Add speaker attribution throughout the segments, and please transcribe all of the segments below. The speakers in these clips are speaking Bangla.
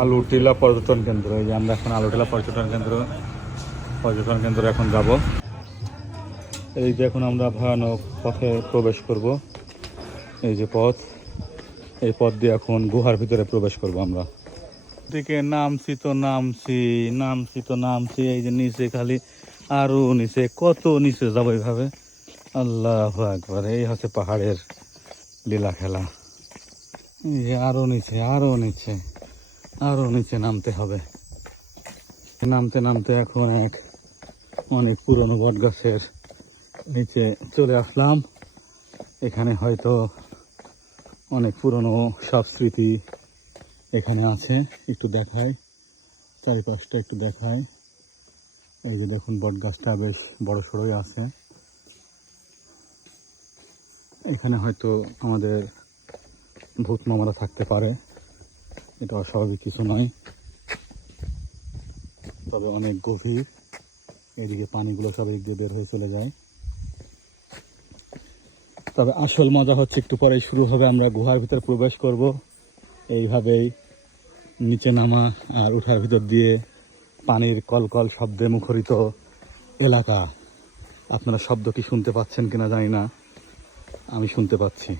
Speaker 1: আলুটিলা পর্যটন কেন্দ্র। এই যে আমরা এখন আলুটিলা পর্যটন কেন্দ্র পর্যটন কেন্দ্র এখন যাব। এই যে এখন আমরা ভয়ানক পথে প্রবেশ করব। এই যে পথ, এই পথ দিয়ে এখন গুহার ভিতরে প্রবেশ করব আমরা। দিকে নামছি তো নামছি নামছি তো নামছি, এই যে নিচে খালি আরও নিচে, কত নিচে যাব এইভাবে? আল্লাহ একবার এই হচ্ছে পাহাড়ের লীলা খেলা এই যে আরও নিচে আরও নিচে। আরও নিচে নামতে হবে। নামতে নামতে এখন এক অনেক পুরনো বট গাছের নিচে চলে আসলাম। এখানে হয়তো অনেক পুরনো সব স্মৃতি এখানে আছে। একটু দেখাই, চারিপাশটা একটু দেখাই। এই যে দেখুন বট গাছটা বেশ বড় সড়োই আছে। এখানে হয়তো আমাদের ভূত মামারা থাকতে পারে। এটা অস্বাভাবিক কিছু নয়। তবে অনেক গভীর। এদিকে পানিগুলো সব এদিক দিয়ে বের হয়ে চলে যায়। তবে আসল মজা হচ্ছে একটু পরেই শুরু হবে। আমরা গুহার ভিতরে প্রবেশ করব। এইভাবেই নিচে নামা আর উঠার ভিতর দিয়ে পানির কলকল শব্দে মুখরিত এলাকা। আপনারা শব্দ কি শুনতে পাচ্ছেন কিনা জানি না। আমি শুনতে পাচ্ছি।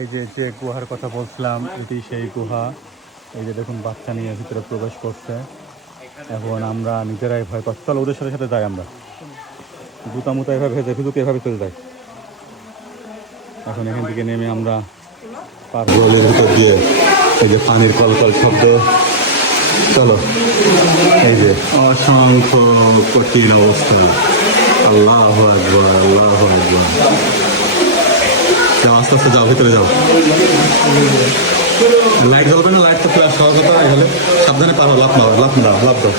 Speaker 1: এই যে যে গুহার কথা বলছিলাম, এটি সেই গুহা। এই যে দেখুন, বাচ্চা নিয়ে ভিতরে প্রবেশ করছে। এখন আমরা নিজেরাই ভয় পাচ্ছি। চলো, ওদের সাথে সাথে যাই আমরা। জুতা মুতা এভাবে ভেজে ভিজুকে এভাবে চলে যাই এখন এখান থেকে নেমে আমরা পার ভিতর দিয়ে এই যে পানির কল কলকল শব্দ। চলো, এই যে অসংখ্য কঠিন অবস্থা। আল্লাহ একবার আল্লাহ আস্তে আস্তে যাও ভিতরে যাও লাইট জ্বলবে না লাইট তো ফ্ল্যাশ হওয়ার কথা এখানে সাবধানে পারো লাভ নাও লাভ দাও লাভ দাও।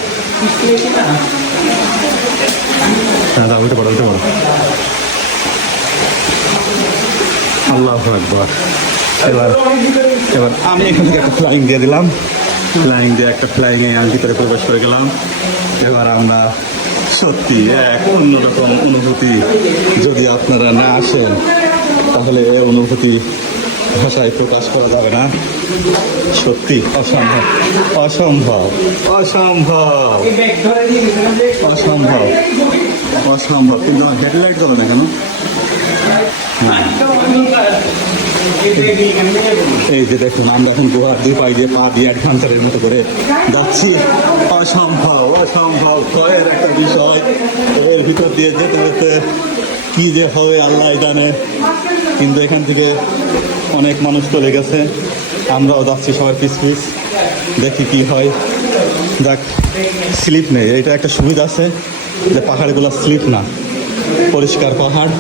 Speaker 1: হ্যাঁ দাও উঠে পারো উঠে পারো আল্লাহ একবার এবার এবার আমি এখান থেকে একটা ফ্লাইং দিয়ে দিলাম। ফ্লাইং দিয়ে একটা ফ্লাইং এ আমি ভিতরে প্রবেশ করে গেলাম। এবার আমরা সত্যি এক অন্যরকম অনুভূতি যদি আপনারা না আসেন তাহলে অনুভূতি ভাষায় প্রকাশ করা যাবে না। সত্যি, অসম্ভব। অসম্ভব। অসম্ভব। অসম্ভব। অসম্ভব। কিন্তু আমার হেডলাইট জ্বলে না কেন? এই যে দেখুন, আমরা এখন গুহার দুই পাই দিয়ে পা দিয়ে অ্যাডভেঞ্চারের মতো করে যাচ্ছি। অসম্ভব অসম্ভব। ভয়ের একটা বিষয়। এর ভিতর দিয়ে যেতে যেতে কি যে হবে আল্লাহ জানে। কিন্তু এখান থেকে অনেক মানুষ চলে গেছে। আমরাও যাচ্ছি সবাই পিস পিস দেখি কি হয়। দেখ স্লিপ নেই। এটা একটা সুবিধা আছে যে পাহাড়গুলো স্লিপ না, পরিষ্কার পাহাড়।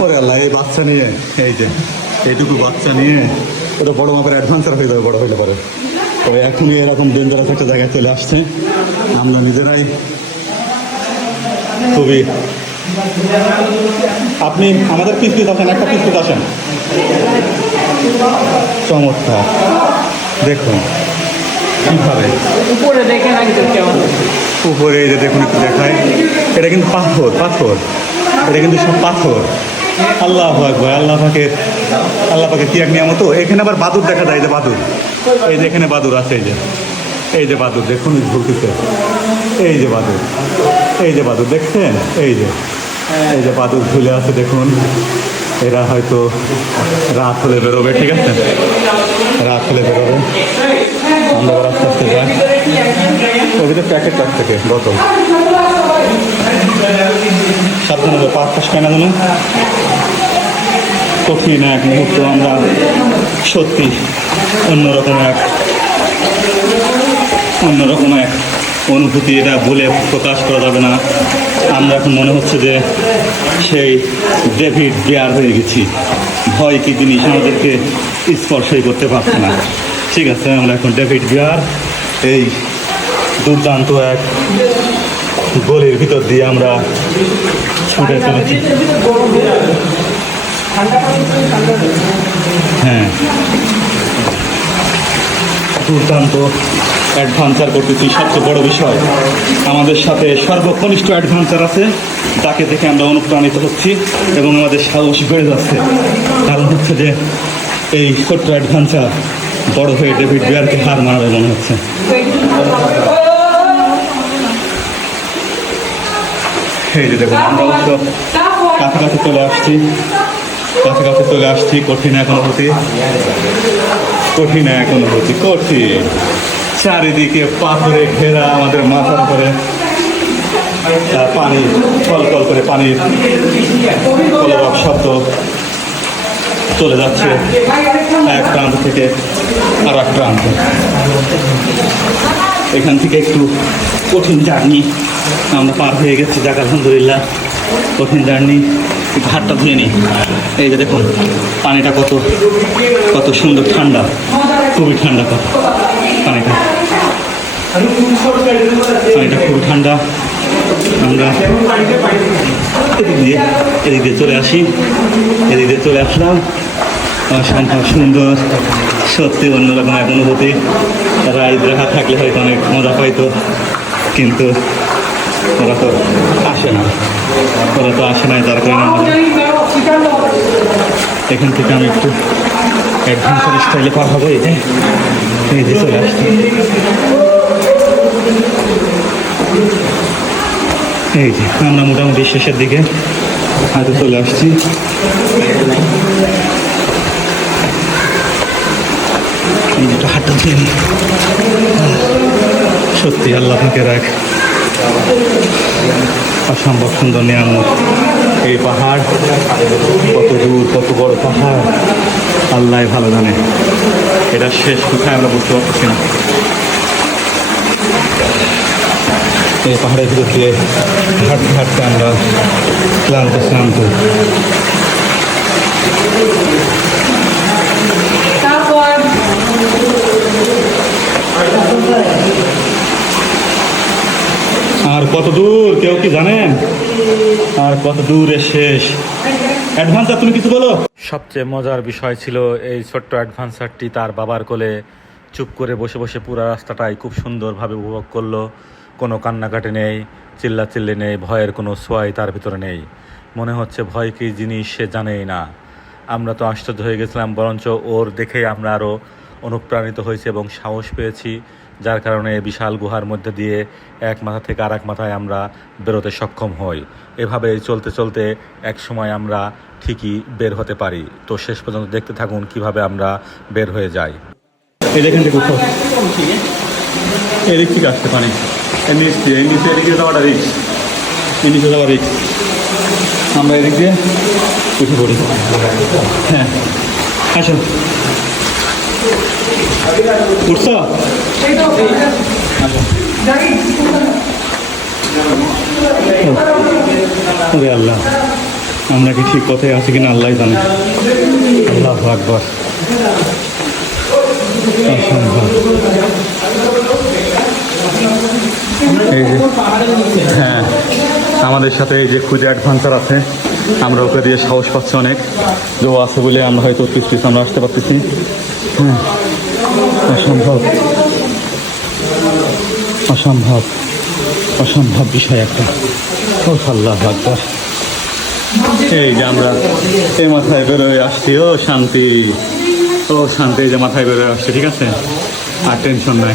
Speaker 1: পরে আল্লাহ, এই বাচ্চা নিয়ে, এই যে, এইটুকু বাচ্চা নিয়ে, ওটা বড় মাপের অ্যাডভেঞ্চার হয়ে যাবে, বড় হইলে পরে। তো এখনই এরকম ডেঞ্জারাস একটা জায়গায় চলে আসছে। আমরা নিজেরাই খুবই আপনি আমাদের পিস পিস আসেন একটা পিস পিস আসেন। চমৎকার। দেখুন কীভাবে।
Speaker 2: উপরে দেখে কেমন
Speaker 1: উপরে এই যে দেখুন একটু দেখায় এটা কিন্তু পাথর পাথর। এটা কিন্তু সব পাথর। আল্লাহ আকবর আল্লাহ পাকের আল্লাহ পাকের কি এক নিয়ামত এখানে আবার বাদুর দেখা যায় এই যে বাদুর। এই যে এখানে বাদুর আছে এই যে। এই যে বাদুর দেখুন ঘুরতেছে। এই যে বাদুর। এই যে বাদুর দেখছেন? এই যে। এই যে বাদুর ঝুলে আছে, দেখুন। এরা হয়তো রাত হলে বেরোবে, ঠিক আছে? রাত হলে বেরোবে। আমরা এবার আস্তে যাই। ওদিকে প্যাকেট কাছ থেকে বোতল। সাবধানে হবে পাঁচ পাশ কেনা জানো কঠিন এক মুহূর্ত আমরা সত্যি অন্যরকম এক অন্যরকম এক অনুভূতি এটা বলে প্রকাশ করা যাবে না। আমরা এখন মনে হচ্ছে যে সেই ডেভিড বেয়ার হয়ে গেছি। ভয় কি জিনিস আমাদেরকে স্পর্শই করতে পারছে না। ঠিক আছে, আমরা এখন ডেভিড বিয়ার এই দুর্দান্ত এক গলির ভিতর দিয়ে আমরা ছুটে চলেছি। হ্যাঁ দুর্দান্ত অ্যাডভেঞ্চার করতেছি, সবচেয়ে বড় বিষয়। আমাদের সাথে সর্বকনিষ্ঠ অ্যাডভেঞ্চার আছে তাকে দেখে আমরা অনুপ্রাণিত হচ্ছি এবং আমাদের সাহস বেড়ে যাচ্ছে। কারণ হচ্ছে যে, এই ছোট্ট অ্যাডভেঞ্চার বড় হয়ে ডেভিড বিয়ারকে হার মানাবে মনে হচ্ছে। এই যে দেখুন, আমরা অবশ্য কাছাকাছি চলে আসছি। কাছাকাছি চলে আসছি, কঠিন এক অনুভূতি। কঠিন এক অনুভূতি, কঠিন। চারিদিকে পাথরে ঘেরা আমাদের মাথার উপরে। পানি, কল কল করে পানির কলরব শব্দ চলে যাচ্ছে এক প্রান্ত থেকে আর এক প্রান্ত। এখান থেকে একটু কঠিন জার্নি আমরা পার হয়ে গেছি, যাক, আলহামদুলিল্লাহ। কঠিন জার্নি হাতটা ধুয়ে নিই। এই যে দেখুন, পানিটা কত কত সুন্দর ঠান্ডা, খুবই ঠান্ডা পানিটা পানিটা খুবই ঠান্ডা। আমরা এদিক দিয়ে এদিক দিয়ে চলে আসি। এদিক দিয়ে চলে আসলাম। অসম্ভব সুন্দর, সত্যি অন্যরকম এক অনুভূতি। রাইড রাখা থাকলে হয়তো অনেক মজা পাইতো, কিন্তু ওরা তো আসে না। ওরা তো আসে না যার কারণে এখান থেকে আমি একটু অ্যাডভেঞ্চার স্টাইলে পার হব, এই যে। এই যে চলে আসছি এই যে, আমরা মোটামুটি শেষের দিকে হাতে চলে আসছি। এই। সত্যি, আল্লাহ থেকে রাখ। অসম্ভব সুন্দর নিয়ামত। এই পাহাড়, কত দূর, কত বড় পাহাড়। আল্লাহ ভালো জানে। এটা শেষ কোথায় আমরা বুঝতে পারছি না। এই পাহাড়ের ভিতর দিয়ে হাঁটতে হাঁটতে আমরা ক্লান্ত ক্লান্ত আর কত দূর কেউ কি জানেন? আর কত দূরে শেষ? অ্যাডভান্সার তুমি কিছু বলো? সবচেয়ে মজার বিষয় ছিল এই ছোট্ট অ্যাডভান্সারটি তার বাবার কোলে চুপ করে বসে বসে পুরো রাস্তাটাই খুব সুন্দরভাবে উপভোগ করল। কোনো কান্নাকাটি নেই, চিল্লাচিল্লি নেই, ভয়ের কোনো সোয়াই তার ভিতরে নেই। মনে হচ্ছে ভয় কী জিনিস সে জানেই না। আমরা তো আশ্চর্য হয়ে গেছিলাম, বরঞ্চ ওর দেখেই আমরা আরও অনুপ্রাণিত হয়েছি এবং সাহস পেয়েছি, যার কারণে বিশাল গুহার মধ্যে দিয়ে এক মাথা থেকে আর এক মাথায় আমরা বেরোতে সক্ষম হই। এভাবে চলতে চলতে এক সময় আমরা ঠিকই বের হতে পারি। তো শেষ পর্যন্ত দেখতে থাকুন কীভাবে আমরা বের হয়ে যাই। এদিক থেকে আসতে পানি। এই নিচে এদিকে যাওয়াটা রিক্স নিচে যাওয়া রিক্স আমরা এদিক দিয়ে উঠে হ্যাঁ আসুন উঠছ ওরে আল্লাহ আমরা কি ঠিক পথে আছি কিনা আল্লাহ জানে আল্লাহ আকবর এই যে হ্যাঁ। আমাদের সাথে এই যে খুঁজে অ্যাডভান্সার আছে, আমরা ওকে দিয়ে সাহস পাচ্ছি অনেক। যে ও আছে বলে আমরা হয়তো পিস পিস আমরা আসতে পারতেছি। হ্যাঁ অসম্ভব। অসম্ভব। অসম্ভব বিষয় একটা। ও আল্লাহ আকবর। এই যে আমরা এই মাথায় বেরোয় আসছি। ও শান্তি। ও শান্তি যে মাথায় বেরোয় আসছে, ঠিক আছে? আর টেনশন নাই।